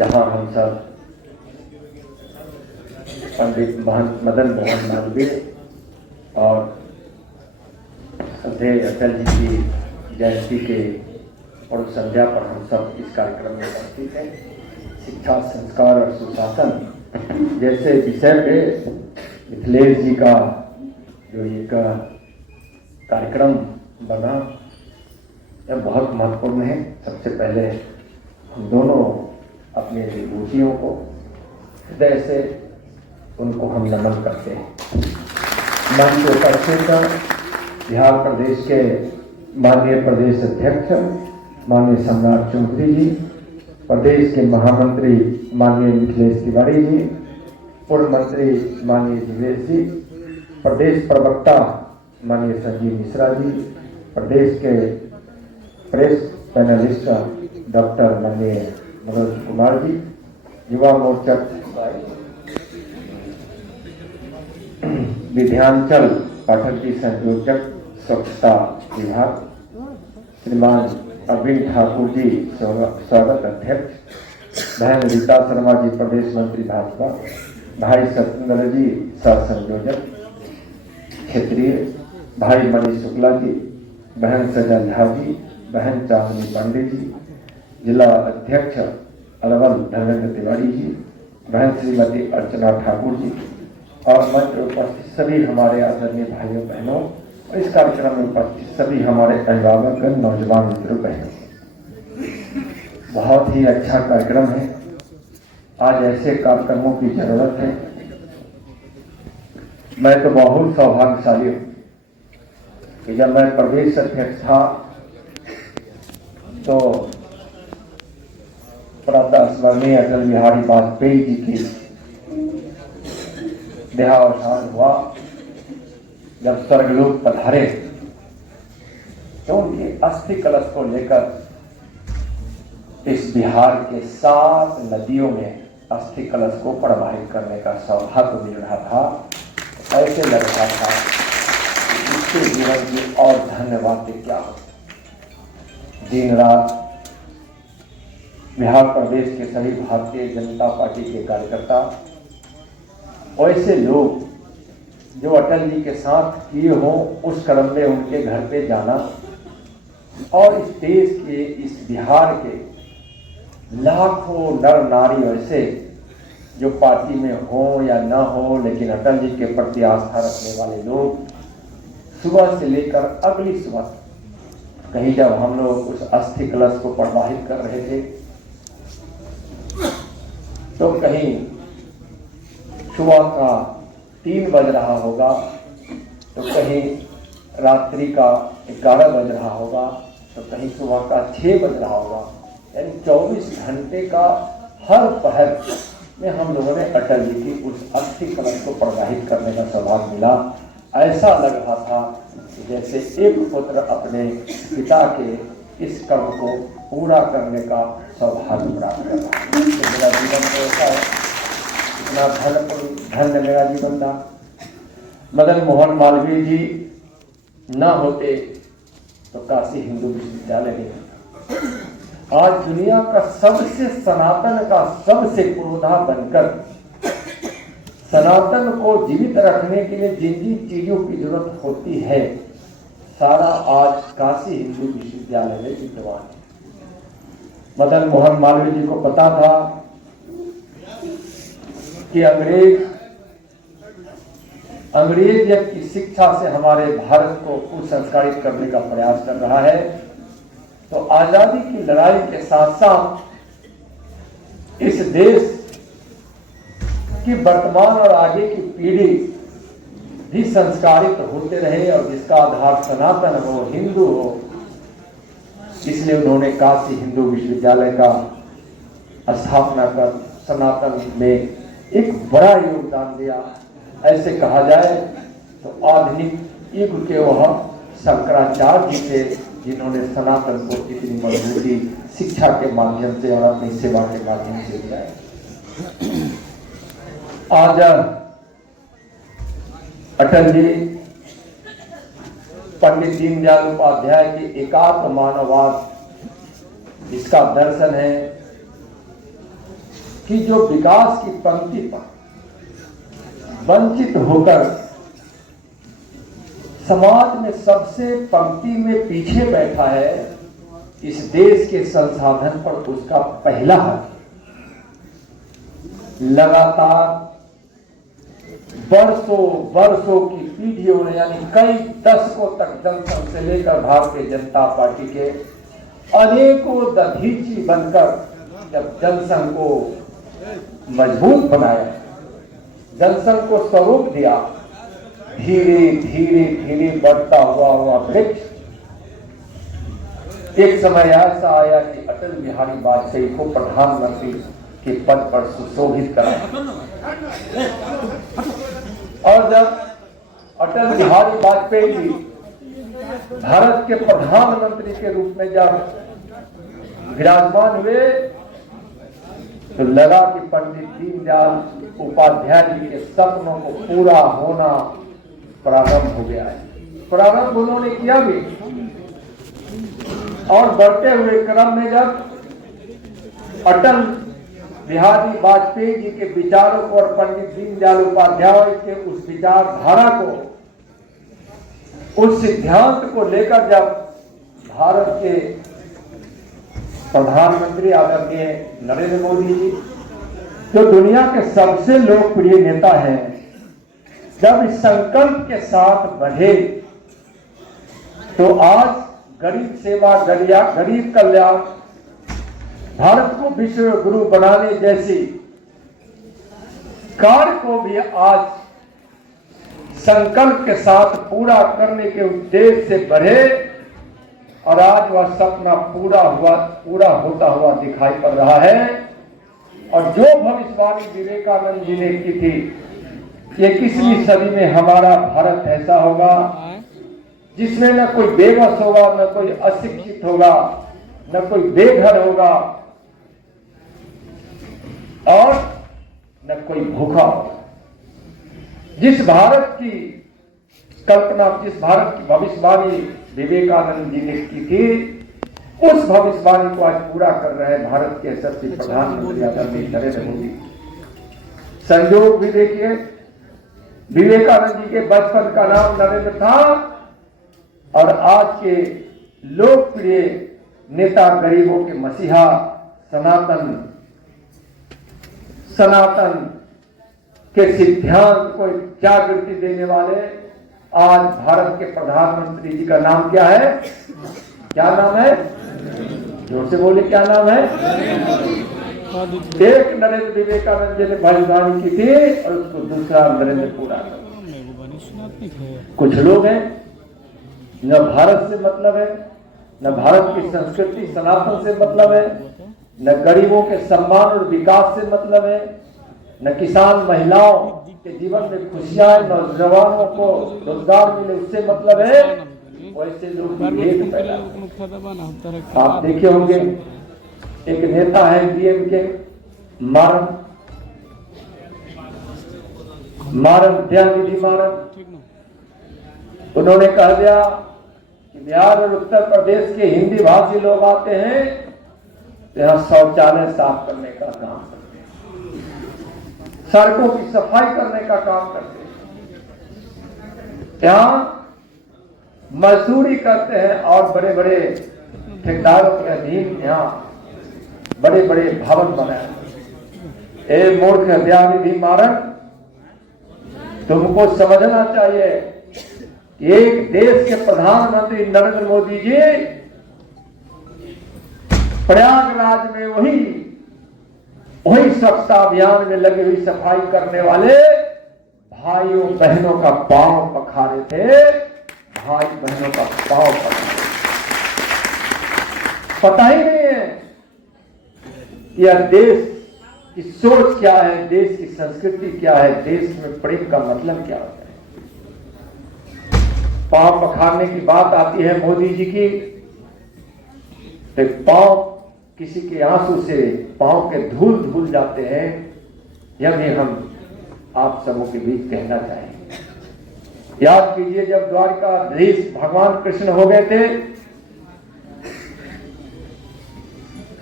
जहां हम सब पंडित मदन मोहन मालवीय और श्रद्धेय अटल जी की जयंती के पूर्व संध्या पर हम सब इस कार्यक्रम में उपस्थित हैं। शिक्षा, संस्कार और सुशासन जैसे विषय पे मिथिलेश जी का जो एक कार्यक्रम बना यह बहुत महत्वपूर्ण है। सबसे पहले हम दोनों अपने विभूतियों को हृदय से उनको हम नमन करते हैं। मंच पर उपस्थित बिहार प्रदेश के माननीय प्रदेश अध्यक्ष माननीय सम्राट चौधरी जी, प्रदेश के महामंत्री माननीय मिथिलेश तिवारी जी, पूर्व मंत्री माननीय दिवेश जी, प्रदेश प्रवक्ता माननीय संजीव मिश्रा जी, प्रदेश के प्रेस पैनलिस्ट डॉक्टर माननीय मनोज कुमार जी, युवा मोर्चा विध्यांचल पाठक जी संयोजक स्वच्छता विभाग, श्रीमान अरविंद ठाकुर जी स्वागत अध्यक्ष, बहन रीता शर्मा जी प्रदेश मंत्री भाजपा, भाई सत्येंद्र जी सह संयोजक क्षेत्रीय, भाई मनीष शुक्ला जी, बहन सजल झा जी, बहन चांदनी पांडे जी, जिला अध्यक्ष अलवर धर्मेंद्र तिवारी जी, बहन श्रीमती अर्चना ठाकुर जी और मंच पर उपस्थित सभी हमारे आदरणीय भाइयों बहनों और इस कार्यक्रम में उपस्थित सभी हमारे अभिभावक नौजवान मित्रों बहनों, बहुत ही अच्छा कार्यक्रम है। आज ऐसे कार्यक्रमों की जरूरत है। मैं तो बहुत सौभाग्यशाली हूँ कि जब मैं प्रदेश अध्यक्ष था तो प्रातः स्मरणीय अटल बिहारी वाजपेयी जी की देहावसान हुआ। जब स्वर्गलोक पधारे तो उनकी अस्थि कलश को लेकर इस बिहार के 7 नदियों में अस्थि कलश को प्रवाहित करने का सौभाग्य मिल रहा था। ऐसे लग रहा था कि इसके जीवन की और धन्यवाद क्या हो। दिन रात बिहार प्रदेश के सभी भारतीय जनता पार्टी के कार्यकर्ता, ऐसे लोग जो अटल जी के साथ किए हों उस क्रम में उनके घर पे जाना और इस देश के, इस बिहार के लाखों नर नारी ऐसे जो पार्टी में हो या ना हो लेकिन अटल जी के प्रति आस्था रखने वाले लोग सुबह से लेकर अगली सुबह कहीं जब हम लोग उस अस्थि कलश को प्रवाहित कर रहे थे तो कहीं सुबह का 3 बज रहा होगा तो कहीं रात्रि का 11 बज रहा होगा तो कहीं सुबह का 6 बज रहा होगा। यानी 24 घंटे का हर पहर में हम लोगों ने अटल जी की उस अस्थि कलश को प्रवाहित करने का सौभाग्य मिला। ऐसा लग रहा था कि जैसे एक पुत्र अपने पिता के इस कर्म को पूरा करने का सौभाग्य प्राप्त कर रहा है। तो मेरा जीवन तो ऐसा है, इतना धन्य मेरा जीवन था। मदन मोहन मालवीय जी न होते तो काशी हिंदू विश्वविद्यालय नहीं होता। आज दुनिया का सबसे सनातन का सबसे पुरोधा बनकर सनातन को जीवित रखने के लिए जिन जिन चीजों की जरूरत होती है सारा आज काशी हिंदू विश्वविद्यालय में विद्यमान है। मदन मोहन मालवीय जी को पता था कि अंग्रेज की शिक्षा से हमारे भारत को कुसंस्कारित करने का प्रयास कर रहा है। तो आजादी की लड़ाई के साथ साथ इस देश की वर्तमान और आगे की पीढ़ी भी संस्कारित होते रहे और जिसका आधार सनातन हो, हिंदू हो, इसलिए उन्होंने काशी हिंदू विश्वविद्यालय का स्थापना कर सनातन में एक बड़ा योगदान दिया। ऐसे कहा जाए तो आधुनिक युग के वह शंकराचार्य जी थे जिन्होंने सनातन को इतनी मजबूती शिक्षा के माध्यम से और अपनी सेवा के माध्यम से दिया। आज अटल जी पंडित दीनदयाल उपाध्याय के एकात्म मानववाद इसका दर्शन है। कि जो विकास की पंक्ति पर वंचित होकर समाज में सबसे पंक्ति में पीछे बैठा है, इस देश के संसाधन पर उसका पहला हक लगातार वर्षों वर्षों की पीढ़ियों ने, यानी कई दशकों तक जनसंघ से लेकर भारतीय जनता पार्टी के अनेकों दधीची बनकर जब जनसंघ को मजबूत बनाया, जनसंघ को स्वरूप दिया, धीरे धीरे धीरे बढ़ता हुआ वृक्ष एक समय ऐसा आया कि अटल बिहारी वाजपेयी को प्रधानमंत्री के पद पर सुशोभित कराया। और जब अटल बिहारी वाजपेयी जी भारत के प्रधानमंत्री के रूप में जब विराजमान हुए, तो लगा कि पंडित दीनदयाल उपाध्याय जी के सपनों को पूरा होना प्रारंभ हो गया है। प्रारंभ उन्होंने किया भी, और बढ़ते हुए क्रम में जब अटल बिहारी वाजपेयी जी के विचारों को और पंडित दीनदयाल उपाध्याय के उस विचारधारा को, उस सिद्धांत को लेकर जब भारत के प्रधानमंत्री आदरणीय नरेंद्र मोदी जी, जो दुनिया के सबसे लोकप्रिय नेता हैं, जब इस संकल्प के साथ बढ़े, तो आज गरीब सेवा, गरीब कल्याण, भारत को विश्व गुरु बनाने जैसी कार्य को भी आज संकल्प के साथ पूरा करने के उद्देश्य से बढ़े, और आज वह सपना पूरा होता हुआ दिखाई पड़ रहा है। और जो भविष्यवाणी विवेकानंद जी ने की थी कि 21वीं सदी में हमारा भारत ऐसा होगा जिसमें न कोई बेबस होगा, न कोई अशिक्षित होगा, न कोई बेघर होगा, और न कोई भूखा होगा। जिस भारत की कल्पना, जिस भारत की भविष्यवाणी विवेकानंद जी ने की थी, उस भविष्यवाणी को आज पूरा कर रहे हैं भारत के यशस्वी प्रधानमंत्री आदरणीय नरेंद्र मोदी। संयोग भी देखिए, विवेकानंद जी के बचपन का नाम नरेंद्र था, और आज के लोकप्रिय नेता, गरीबों के मसीहा, सनातन के सिद्धांत को जागृति देने वाले आज भारत के प्रधानमंत्री जी का नाम क्या है? क्या नाम है? जोर से बोले, क्या नाम है? एक नरेंद्र विवेकानंद जी ने भविष्यवाणी की थी, और उसको दूसरा नरेंद्र पूरा कर। कुछ लोग हैं, न भारत से मतलब है, न भारत की संस्कृति सनातन से मतलब है, न गरीबों के सम्मान और विकास से मतलब है, न किसान महिलाओं के जीवन में खुशियां, नौजवानों को रोजगार मिले उससे मतलब है। वैसे लोग एक पैदा, आप देखे होंगे, एक नेता है डीएमके, दयानिधि मारन, उन्होंने कह दिया कि बिहार और उत्तर प्रदेश के हिंदी भाषी लोग आते हैं तो यहाँ शौचालय साफ करने का काम करते हैं, सड़कों की सफाई करने का काम करते हैं, यहाँ मजदूरी करते हैं, और बड़े बड़े ठेकेदारों के अधीन यहाँ बड़े बड़े भवन बनाए। ए मूर्ख दयानिधि मारन, तुमको समझना चाहिए, एक देश के प्रधानमंत्री नरेंद्र मोदी जी प्रयागराज में वही स्वच्छता अभियान में लगी हुई सफाई करने वाले भाइयों बहनों का पांव पखारे थे, भाई बहनों का पांव पखारे। पता ही नहीं है यह देश की सोच क्या है, देश की संस्कृति क्या है, देश में प्रेम का मतलब क्या होता है। पांव पखारने की बात आती है मोदी जी की, तो पांव किसी के आंसू से पांव के धूल जाते हैं, यह भी हम आप सबों के बीच कहना चाहेंगे। याद कीजिए, जब द्वारकाधीश भगवान कृष्ण हो गए थे,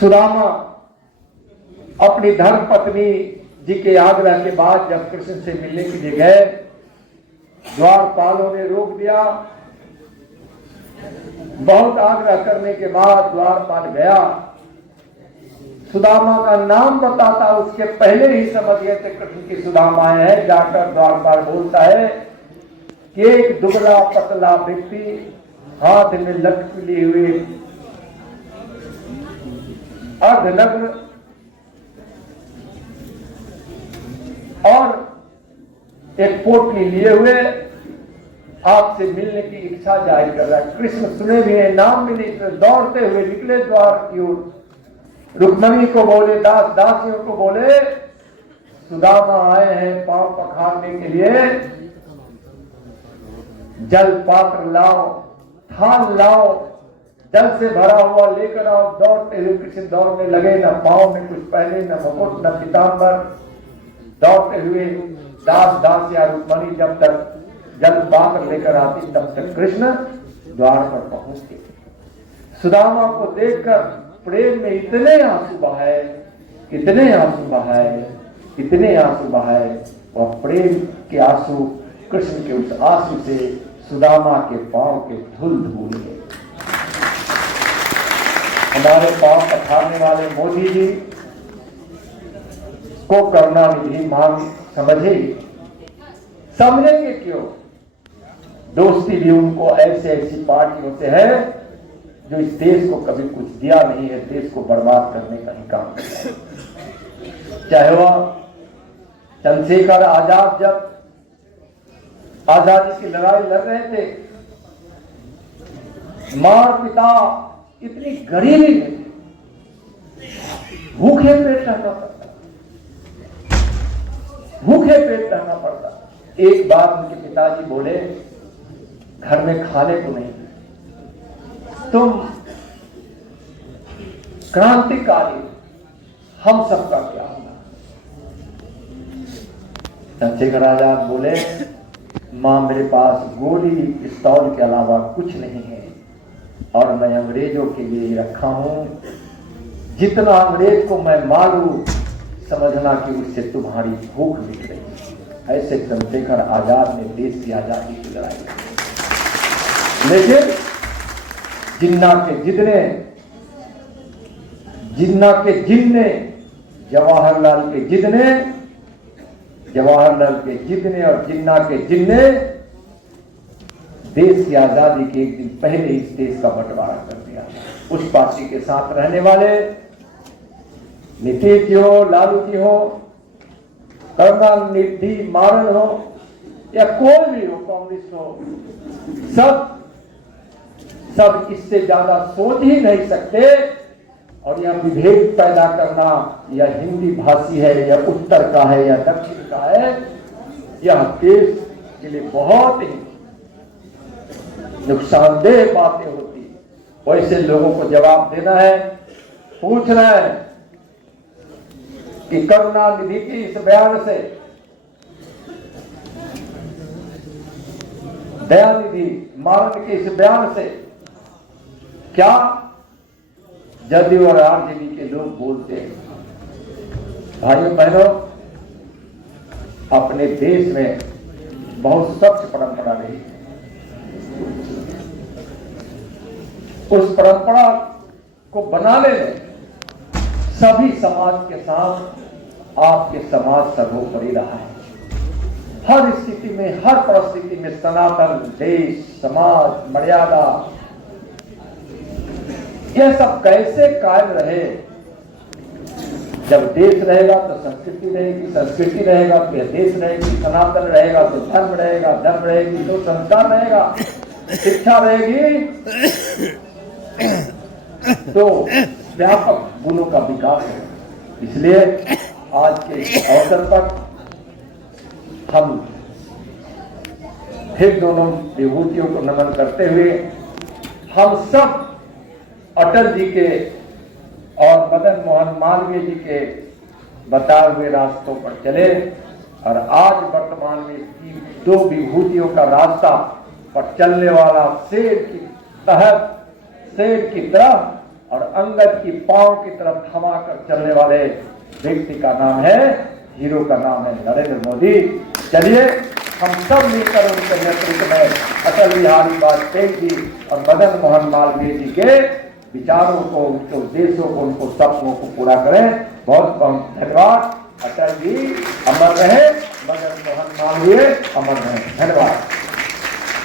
सुदामा अपनी धर्म पत्नी जी के आग्रह के बाद जब कृष्ण से मिलने के लिए गए, द्वारपालों ने रोक दिया। बहुत आग्रह करने के बाद द्वारपाल गया, सुदामा का नाम बताता, उसके पहले ही समझ गए थे कृष्ण की सुदामा है। जाकर द्वारपाल बोलता है कि एक दुबला पतला व्यक्ति हाथ में लठ्ठी लिए हुए अर्धनग्न और एक पोटली लिए हुए आपसे मिलने की इच्छा जाहिर कर रहा है। कृष्ण सुने भी है, नाम भी नहीं, दौड़ते हुए निकले द्वार की ओर। रुक्मणी को बोले, दास दासियों को बोले, सुदामा आए हैं पांव पखारने के लिए, जल पात्र लाओ, थाल लाओ, जल से भरा हुआ लेकर आओ। दौड़ते हुए कृष्ण दौड़ने लगे, न पांव में कुछ पहने, न मुकुट, न पीतांबर। दौड़ते हुए दास दास या रुक्मणी जब तक जल पात्र लेकर आती तब तक कृष्ण द्वार पर पहुंचते। सुदामा को देखकर प्रेम में इतने आंसू बहाए, इतने आंसू बहाए, इतने आंसू बहाए, और प्रेम के आंसू, कृष्ण के उस आंसू से सुदामा के पांव के धूल धूल गए। हमारे पांव पखारने वाले मोदी जी को करुणानिधि मान समझेंगे क्यों? दोस्ती भी उनको ऐसी पार्टियों से है जो इस देश को कभी कुछ दिया नहीं है, देश को बर्बाद करने का ही काम किया। चाहे वह चंद्रशेखर आजाद जब आजादी की लड़ाई लड़ रहे थे, मार पिता इतनी गरीबी में थे, भूखे पेट रहना पड़ता, भूखे पेट रहना पड़ता। एक बार उनके पिताजी बोले, घर में खाने को नहीं, तुम क्रांतिकारी, हम सबका क्या होगा? चंद्रशेखर आजाद बोले, मां मेरे पास गोली पिस्तौल के अलावा कुछ नहीं है, और मैं अंग्रेजों के लिए रखा हूं। जितना अंग्रेज को मैं मारूं, समझना कि उससे तुम्हारी भूख मिट रही। ऐसे चंद्रशेखर आजाद ने देश की आजादी की लड़ाई लड़ी। लेकिन जिन्ना के जिन्ने, जवाहरलाल के जितने और जिन्ना के जिन्ने देश की आजादी के एक दिन पहले इस देश का बंटवारा कर दिया। उस पार्टी के साथ रहने वाले नीतीश जी हो, लालू जी हो, करुणानिधि मारन हो, या कोई भी हो, कांग्रेस हो, सब इससे ज्यादा सोच ही नहीं सकते। और यह विभेद पैदा करना, यह हिंदी भाषी है या उत्तर का है या दक्षिण का है, यह देश के लिए बहुत ही नुकसानदेह बातें होती। वैसे लोगों को जवाब देना है, पूछना है कि करुणानिधि के इस बयान से, दयानिधि मारन के इस बयान से क्या जदयू और आरजेडी के लोग बोलते हैं? भाइयों बहनों, अपने देश में बहुत स्वच्छ परंपरा रही। उस परंपरा को बनाने में सभी समाज के साथ आपके समाज सर्वोपरि रहा है। हर स्थिति में, हर परिस्थिति में सनातन देश, समाज, मर्यादा, यह सब कैसे कायम रहे? जब देश रहेगा तो संस्कृति रहेगी, संस्कृति रहेगा तो यह देश रहेगी, सनातन रहेगा तो धर्म रहेगा, धर्म रहेगी तो संस्कार रहेगा, शिक्षा रहेगी तो व्यापक गुणों का विकास है। इसलिए आज के अवसर पर हम फिर दोनों विभूतियों को नमन करते हुए हम सब अटल जी के और मदन मोहन मालवीय जी के बताए हुए रास्तों पर चले, और आज वर्तमान में दो विभूतियों का रास्ता पर चलने वाला शेर की तरह और अंगद की पांव की तरफ थमा कर चलने वाले व्यक्ति का नाम है, हीरो का नाम है नरेंद्र मोदी। चलिए हम सब मिलकर उनके नेतृत्व में अटल बिहारी वाजपेयी जी और मदन मोहन मालवीय जी के विचारों को, उनके उद्देश्यों को, उनको सपनों को पूरा करें। बहुत बहुत धन्यवाद। अटल जी अमर रहे, मदन मोहन मालवीय अमर रहे। धन्यवाद।